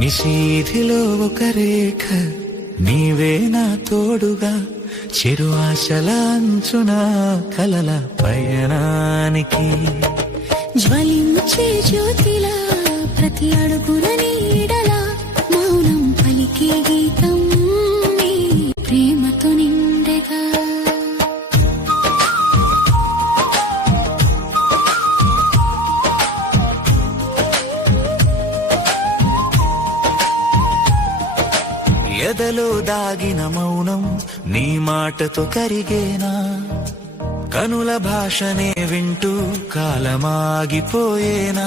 నిశీధిలో ఒక రేఖ నీవే నా తోడుగా చిరు ఆశల అంచున కలల పయనానికి జ్వలించే జ్యోతిలా ప్రతి అడుగున నీడలా మౌనం పలికే గీతం నీ ప్రేమతో నిండెగా ఎదలో దాగిన మౌనం నీ మాటతో కరిగేనా కనుల భాషనే వింటూ కాలమాగిపోయేనా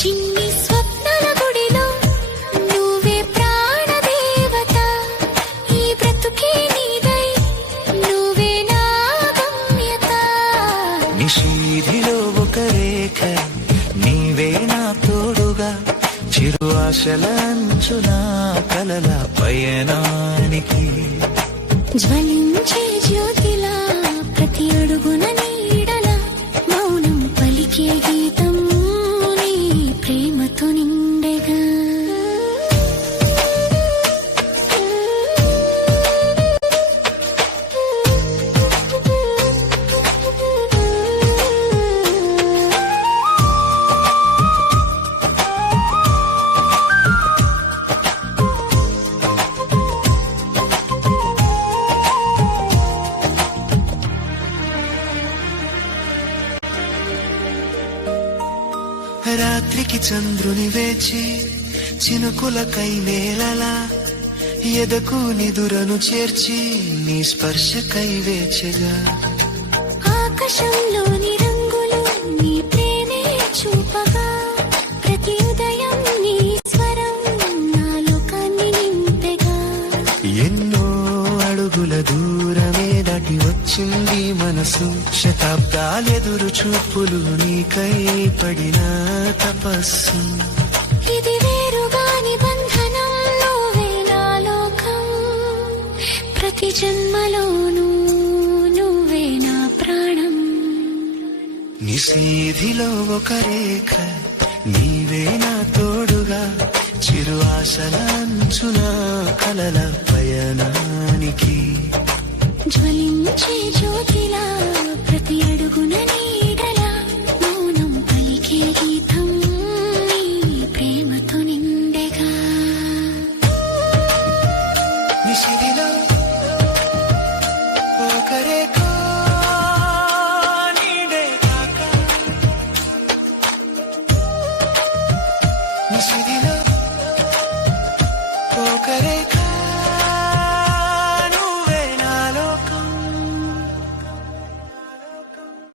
చిన్ని స్వప్నల గుడిలో నువ్వే ప్రాణదేవత ఈ బ్రతుకే నీదై నువ్వే నా గమ్యత నిశీధిలో ఒక రేఖ నీవే నా తోడుగా చిరు ఆశల అంచున కలల పయనానికి జ్వలించే జ్యోతిలా ప్రతి అడుగున నీడలా మౌనం పలికే గీతం నీ ప్రేమతో నిండెగా రాత్రికి చంద్రుని వేచి చినుకులకై నేలలా ఎదకు నిదురను చేర్చి నీ స్పర్శకై వేచగా ఆకాశంలోని రంగులు నీ ప్రేమే చూపగా ప్రతి ఉదయం నీ స్వరం నా లోకాన్ని నింపెగా ఎన్నో అడుగుల దూరమే దాటి వచ్చింది మనసు శతాబ్దాలెదురు చూపులు నీకై పడిన తపస్సు ఇది వేరుగాని బంధనం నువ్వే నా లోకం ప్రతి జన్మలోనూ నువ్వే నా ప్రాణం నిశీధిలో ఒక రేఖ నీవే నా తోడుగా చిరు ఆశల అంచున కలల పయనానికి జ్వలించే జ్యోతిలా ప్రతి అడుగున నీడలా మౌనం పలికే గీతం నీ ప్రేమతో నిండెగా నిశిది